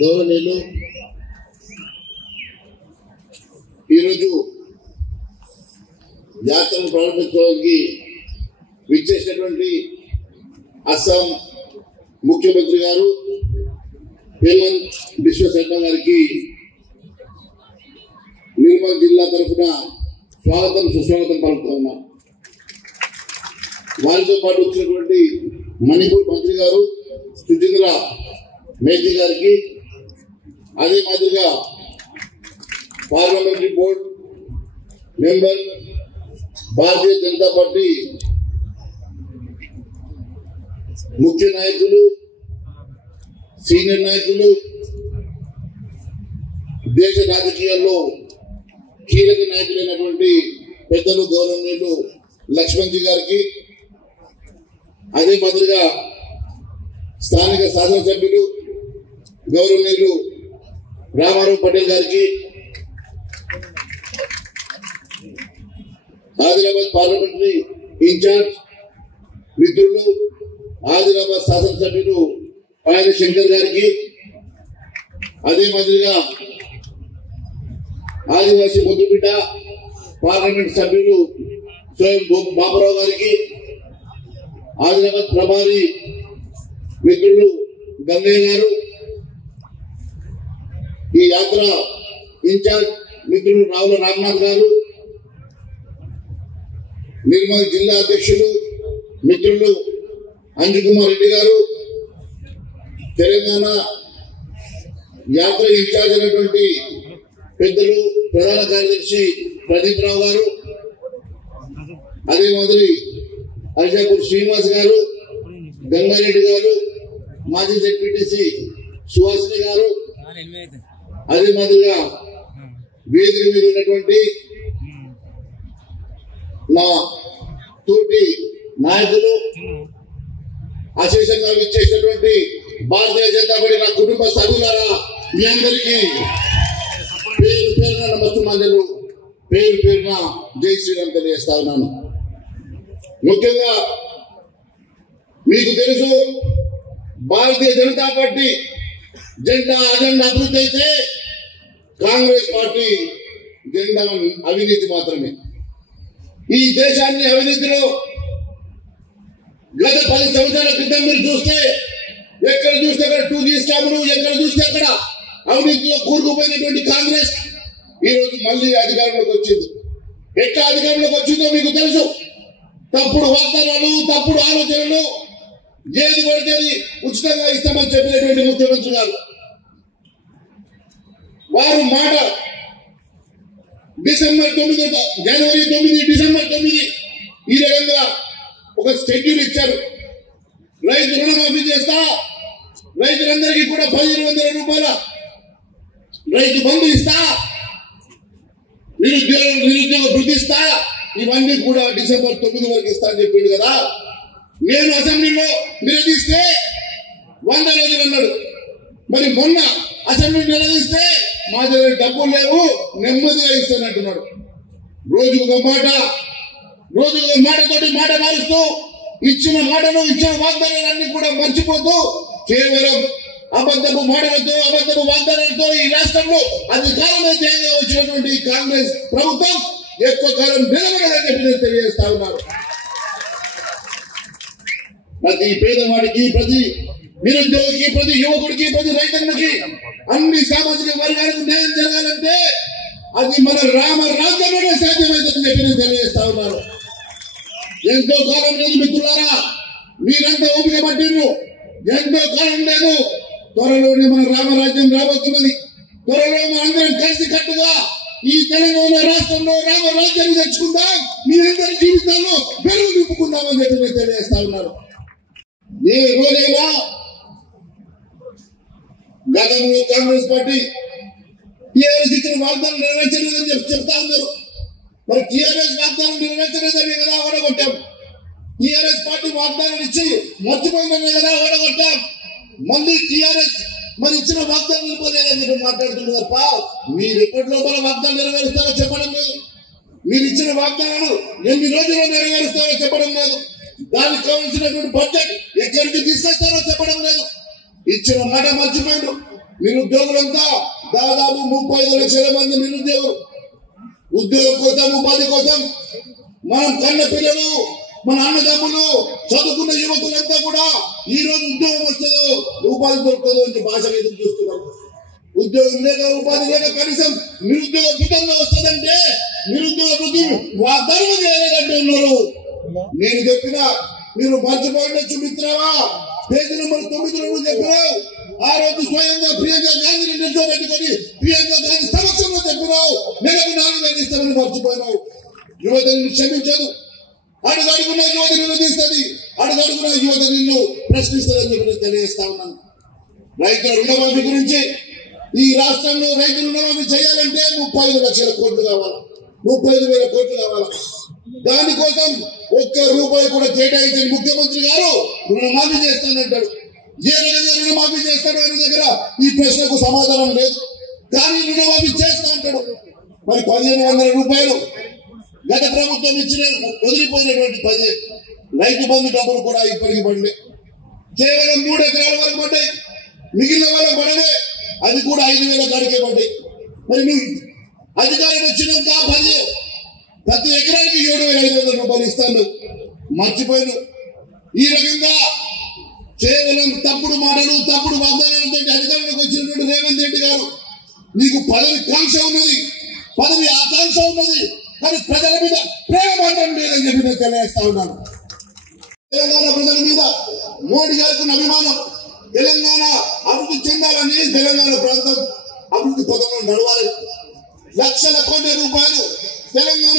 గౌరవనీయులు ఈరోజు యాత్రను ప్రారంభించడానికి విచ్చేసినటువంటి అస్సాం ముఖ్యమంత్రి గారు హేమంత్ బిశ్వ శర్మ గారికి నిర్మల్ జిల్లా తరఫున స్వాగతం సుస్వాగతం పలుకుతా ఉన్నాం. వారితో పాటు వచ్చినటువంటి మణిపూర్ మంత్రి గారు సుజింద్ర మేఘీ గారికి, అదే మాదిరిగా parliamentary board member Bharatiya Janata party ముఖ్య నాయకులు, సీనియర్ నాయకులు, దేశ రాజకీయాల్లో కీలక నాయకులైనటువంటి పెద్దలు గౌరవనీయులు లక్ష్మణ్ జీ గారికి, అదే మాదిరిగా స్థానిక శాసనసభ్యులు గౌరవనీయులు రామారావు పటేల్ గారికి, ఆదిలాబాద్ పార్లమెంటరీ ఇన్ఛార్జ్ మిత్రులు ఆదిలాబాద్ శాసనసభ్యులు పాయని శంకర్ గారికి, అదే మాదిరిగా ఆదివాసీ ముద్దుబిడ్డ పార్లమెంట్ సభ్యులు స్వయం బాబురావు గారికి, ఆదిలాబాద్ ప్రభారి మిత్రులు గంగయ్య గారు, ఈ యాత్ర ఇన్ఛార్జ్ మిత్రులు రావుల రామ్నాథ్ గారు, నిర్మల్ జిల్లా అధ్యక్షులు మిత్రులు అంజు కుమార్ రెడ్డి గారు, తెలంగాణ యాత్ర ఇన్ఛార్జ్ అయినటువంటి పెద్దలు ప్రధాన కార్యదర్శి ప్రదీప్ రావు గారు, అదే మాదిరి అజాపూర్ శ్రీనివాస్ గారు, గంగారెడ్డి గారు, మాజీ జెడ్పీటీసీ సుహాసిని గారు, అదే మాదిరిగా వేదిక మీద ఉన్నటువంటి నా తోటి నాయకులు, అశేషంగా విచ్చేసినటువంటి భారతీయ జనతా పార్టీ నా కుటుంబ సభ్యులారా, మీ అందరికీ పేరు పేరున నమస్సుమాంజలు, పేరు పేరున జై శ్రీరామ్ తెలియజేస్తా ఉన్నాను. ముఖ్యంగా మీకు తెలుసు, భారతీయ జనతా పార్టీ జెండా అజెండా అభివృద్ధి అయితే కాంగ్రెస్ పార్టీ జెండా అవినీతి మాత్రమే. ఈ దేశాన్ని అవినీతిలో గత 10 సంవత్సరాల క్రితం మీరు చూస్తే, ఎక్కడ చూస్తే అక్కడ 2G స్కాములు, ఎక్కడ చూస్తే అక్కడ అవినీతిలో కూరుకుపోయినటువంటి కాంగ్రెస్ ఈ రోజు మళ్ళీ అధికారంలోకి వచ్చింది. ఎట్లా అధికారంలోకి వచ్చిందో మీకు తెలుసు. తప్పుడు వాగ్దానాలు, తప్పుడు ఆలోచనలు, ఏది పడితే ఉచితంగా ఇస్తామని చెప్పినటువంటి ముఖ్యమంత్రి గారు, వారు మాట జనవరి 9 డిసెంబర్ 9 ఈ రకంగా ఒక షెడ్యూల్ ఇచ్చారు. రైతు రుణమాఫీ చేస్తా, రైతులందరికీ కూడా 1500 రూపాయల రైతు బంధు ఇస్తా, నిరుద్యోగ వృద్ధి ఇస్తా, ఇవన్నీ కూడా డిసెంబర్ 9 వరకు ఇస్తా అని చెప్పిండు కదా. నేను అసెంబ్లీలో నిలదీస్తే 100 రోజులు అన్నాడు. మరి మొన్న అసెంబ్లీ నిలదీస్తే మా దగ్గర డబ్బులు లేవు, నెమ్మదిగా ఇస్తానంటున్నాడు. రోజుకు మాటతోటి మాట మారుస్తూ, ఇచ్చిన మాటను, ఇచ్చిన వాగ్దానాలన్నీ కూడా మర్చిపోతూ, కేవలం అబద్ధపు మాటలతో, అబద్ధపు వాగ్దానాలతో ఈ రాష్ట్రంలో అధికారమైతే వచ్చినటువంటి కాంగ్రెస్ ప్రభుత్వం ఎక్కువ కాలం నిలబడదని చెప్పి నేను తెలియజేస్తా ఉన్నారు. ప్రతి పేదవాడికి, ప్రతి నిరుద్యోగికి, ప్రతి యువకుడికి, ప్రతి రైతన్నకి, అన్ని సామాజిక వర్గాలకు న్యాయం జరగాలంటే అది మన రామరాజ్యంలోనే సాధ్యమైందని చెప్పి నేను తెలియజేస్తా ఉన్నాను. ఎంతో కాలం లేదు మిత్రులారా, మీరంతా ఓపిక పట్టిండ్రు. ఎంతో కాలం లేదు, త్వరలోనే మన రామరాజ్యం రాబోతున్నది. త్వరలో మనందరం కలిసి కట్టుగా ఈ తెలంగాణ రాష్ట్రంలో రామరాజ్యాన్ని తెచ్చుకుందాం, మీరందరి జీవితాల్లో వెలుగు నింపుకుందామని చెప్పి నేను తెలియజేస్తా ఉన్నాను. ఏ రోజైనా గతంలో కాంగ్రెస్ పార్టీ టీఆర్ఎస్ ఇచ్చిన వాగ్దానం నెరవేర్చలేదని చెప్తా ఉన్నారు. మరి టీఆర్ఎస్ వాగ్దానం నెరవేర్చలేదని కదా ఓడగొట్టాం. టీఆర్ఎస్ పార్టీ వాగ్దానం ఇచ్చి మర్చిపోయిందనే కదా ఓడగొట్టాం. మళ్ళీ టీఆర్ఎస్ మరి ఇచ్చిన వాగ్దానం నిలబడలేదని చెప్పి మాట్లాడుతున్నారు తప్ప మీరు ఎప్పటి లోపల వాగ్దానం నెరవేరుస్తారో చెప్పడం లేదు. మీరు ఇచ్చిన వాగ్దానాలు ఎన్ని రోజుల్లో నెరవేరుస్తారో చెప్పడం లేదు. దానికి కావాల్సినటువంటి బడ్జెట్ ఎక్కడి నుంచి తీసుకొస్తారో చెప్పడం లేదు. ఇచ్చిన మాట మర్చిపోయాడు. నిరుద్యోగులంతా దాదాపు 35 లక్షల మంది నిరుద్యోగులు. ఉద్యోగం కోసం, ఉపాధి కోసం మనం కన్న పిల్లలు, మన అన్నదమ్ములు, చదువుకున్న యువకులంతా కూడా ఈ రోజు ఉద్యోగం వస్తుందో ఉపాధి దొరుకుతుందో అని భాష ఎదురు చూస్తున్నారు. ఉద్యోగం లేక, ఉపాధి లేక కనీసం నిరుద్యోగ విధంగా వస్తుందంటే నిరుద్యోగ వృద్ధి వాగ్దానం చేయలేదంటే ఉన్నారు. నేను చెప్పిన మీరు మర్చిపోయినచ్చు మిత్రమా, పేజీ నెంబర్ 9 చెప్పినావు. ఆ రోజు స్వయంగా ప్రియాంక గాంధీని నిల్చోబెట్టుకొని ప్రియాంక గాంధీ సమక్షంలో చెప్పినావు నెలకు 4,000 ఇస్తామని మర్చిపోయినావు. యువత నిన్ను క్షమించదు, అడుగడుగున యువత నిలదీస్తుంది, అడుగడుగున యువత నిన్ను ప్రశ్నిస్తుందని చెప్పి తెలియజేస్తా ఉన్నాను. రైతుల రుణమాఫీ గురించి ఈ రాష్ట్రంలో రైతు రుణమాఫీ చేయాలంటే 35 లక్షల కోట్లు కావాలి, 35,000 కోట్లు కావాలి. దానికోసం ఒక్క రూపాయి కూడా కేటాయించిన ముఖ్యమంత్రి గారు రుణమాఫీ చేస్తానంటాడు. ఏ రకంగా రుణమాఫీ చేస్తాడు అనే దగ్గర ఈ ప్రశ్నకు సమాధానం లేదు. కానీ రుణమాఫీ చేస్తా అంటాడు. మరి 1,500 రూపాయలు గత ప్రభుత్వం ఇచ్చిన వదిలిపోయినటువంటి 10 రైతు బంధు డబ్బులు కూడా ఇప్పటికి పడలే. కేవలం 3 ఎకరాల వరకు పడ్డాయి, మిగిలిన వాళ్ళకి పడలే. అది కూడా 5,000 కాడికే పడ్డాయి. మరి నువ్వు అధికారం వచ్చినాక ప్రతి ఎకరానికి 7,500 రూపాయలు ఇస్తాను మర్చిపోయాను. ఈ రకంగా కేవలం తప్పుడు మాటలు, తప్పుడు వాగ్దానాలతో అధికారంలోకి వచ్చినటువంటి రేవంత్ రెడ్డి గారు, నీకు పదవి కాంక్ష ఉన్నది, పదవి ఆకాంక్ష ఉన్నది, కానీ ప్రజల మీద ప్రేమ మాత్రం లేదని చెప్పి నేను తెలియజేస్తా ఉన్నాను. తెలంగాణ ప్రజల మీద మోడీ గారికి అభిమానం, తెలంగాణ అభివృద్ధి చెందాలని, తెలంగాణ ప్రాంతం అభివృద్ధి పథకంలో నడవాలి. లక్షల కోట్ల రూపాయలు తెలంగాణ